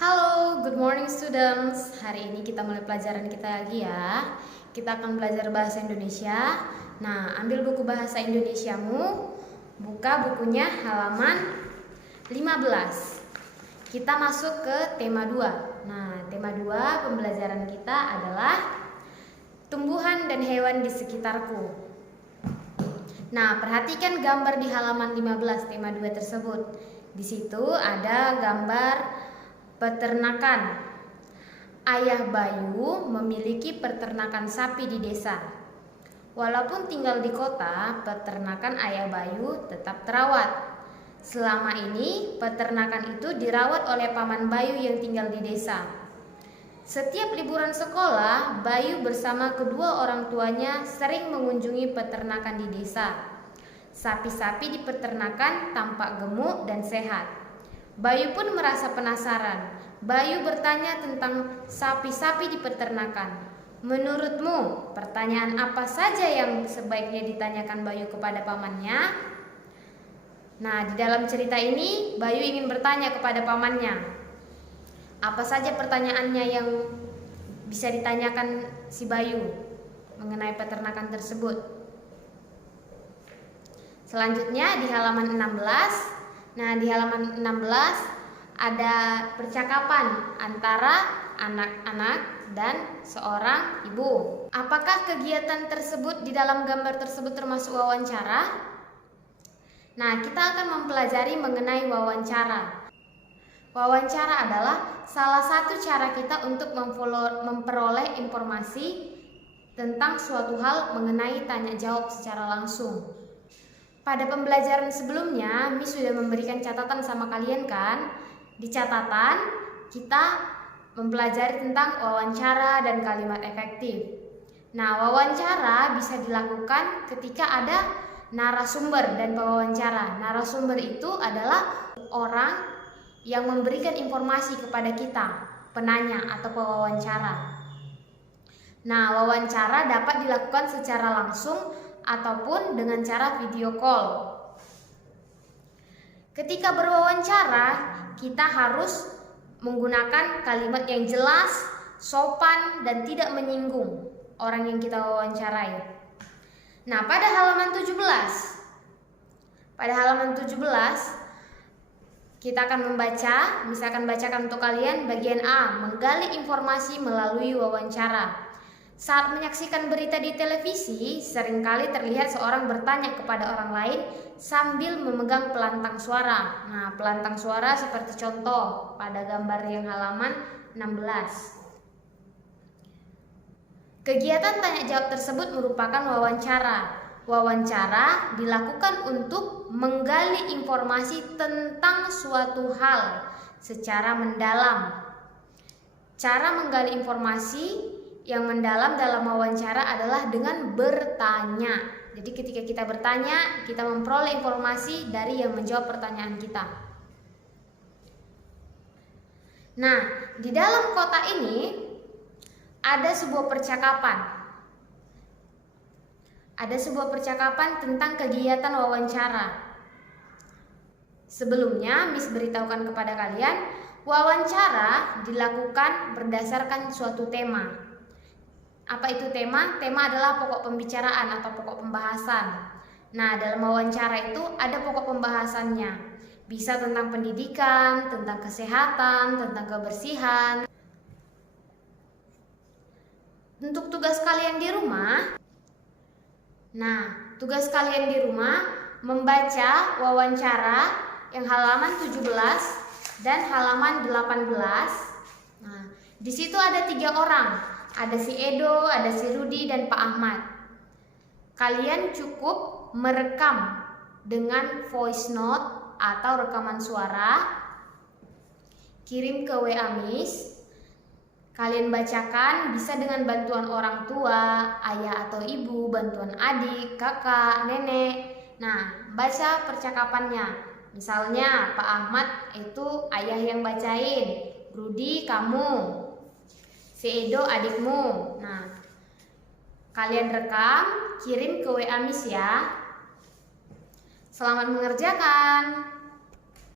Halo, good morning students. Hari ini kita mulai pelajaran kita lagi ya. Kita akan belajar bahasa Indonesia. Nah, ambil buku bahasa Indonesiamu, buka bukunya halaman 15. Kita masuk ke tema 2. Nah, tema 2 pembelajaran kita adalah tumbuhan dan hewan di sekitarku. Nah, perhatikan gambar di halaman 15 tema 2 tersebut. Di situ ada gambar peternakan. Ayah Bayu memiliki peternakan sapi di desa. Walaupun tinggal di kota, peternakan Ayah Bayu tetap terawat. Selama ini, peternakan itu dirawat oleh paman Bayu yang tinggal di desa. Setiap liburan sekolah, Bayu bersama kedua orang tuanya sering mengunjungi peternakan di desa. Sapi-sapi di peternakan tampak gemuk dan sehat. Bayu pun merasa penasaran. Bayu bertanya tentang sapi-sapi di peternakan. Menurutmu, pertanyaan apa saja yang sebaiknya ditanyakan Bayu kepada pamannya? Nah, di dalam cerita ini, Bayu ingin bertanya kepada pamannya. Apa saja pertanyaannya yang bisa ditanyakan si Bayu mengenai peternakan tersebut? Selanjutnya di halaman 16. Nah, di halaman 16 ada percakapan antara anak-anak dan seorang ibu. Apakah kegiatan tersebut di dalam gambar tersebut termasuk wawancara? Nah, kita akan mempelajari mengenai wawancara. Wawancara adalah salah satu cara kita untuk memperoleh informasi tentang suatu hal mengenai tanya jawab secara langsung. Pada pembelajaran sebelumnya, Miss sudah memberikan catatan sama kalian kan? Di catatan, kita mempelajari tentang wawancara dan kalimat efektif. Nah, wawancara bisa dilakukan ketika ada narasumber dan pewawancara. Narasumber itu adalah orang yang memberikan informasi kepada kita, penanya atau pewawancara. Nah, wawancara dapat dilakukan secara langsung ataupun dengan cara video call. Ketika berwawancara, kita harus menggunakan kalimat yang jelas, sopan, dan tidak menyinggung orang yang kita wawancarai. Nah, pada halaman 17 kita akan membaca, misalkan bacakan untuk kalian bagian A, menggali informasi melalui wawancara. Saat menyaksikan berita di televisi, seringkali terlihat seorang bertanya kepada orang lain sambil memegang pelantang suara. Nah, pelantang suara seperti contoh pada gambar yang halaman 16. Kegiatan tanya jawab tersebut merupakan wawancara. Wawancara dilakukan untuk menggali informasi tentang suatu hal secara mendalam. Cara menggali informasi yang mendalam dalam wawancara adalah dengan bertanya. Jadi ketika kita bertanya, kita memperoleh informasi dari yang menjawab pertanyaan kita. Nah, di dalam kotak ini ada sebuah percakapan. Ada sebuah percakapan tentang kegiatan wawancara. Sebelumnya, Miss beritahukan kepada kalian, wawancara dilakukan berdasarkan suatu tema. Apa itu tema? Tema adalah pokok pembicaraan atau pokok pembahasan. Nah, dalam wawancara itu ada pokok pembahasannya. Bisa tentang pendidikan, tentang kesehatan, tentang kebersihan. Untuk tugas kalian di rumah, tugas kalian di rumah membaca wawancara yang halaman 17 dan halaman 18. Nah, di situ ada 3 orang. Ada si Edo, ada si Rudi, dan Pak Ahmad. Kalian cukup merekam dengan voice note atau rekaman suara, kirim ke WA Miss. Kalian bacakan bisa dengan bantuan orang tua, ayah atau ibu, bantuan adik, kakak, nenek. Nah, baca percakapannya. Misalnya Pak Ahmad itu ayah yang bacain, Rudi kamu, si Edo adikmu. Nah, kalian rekam, kirim ke WA Miss ya. Selamat mengerjakan.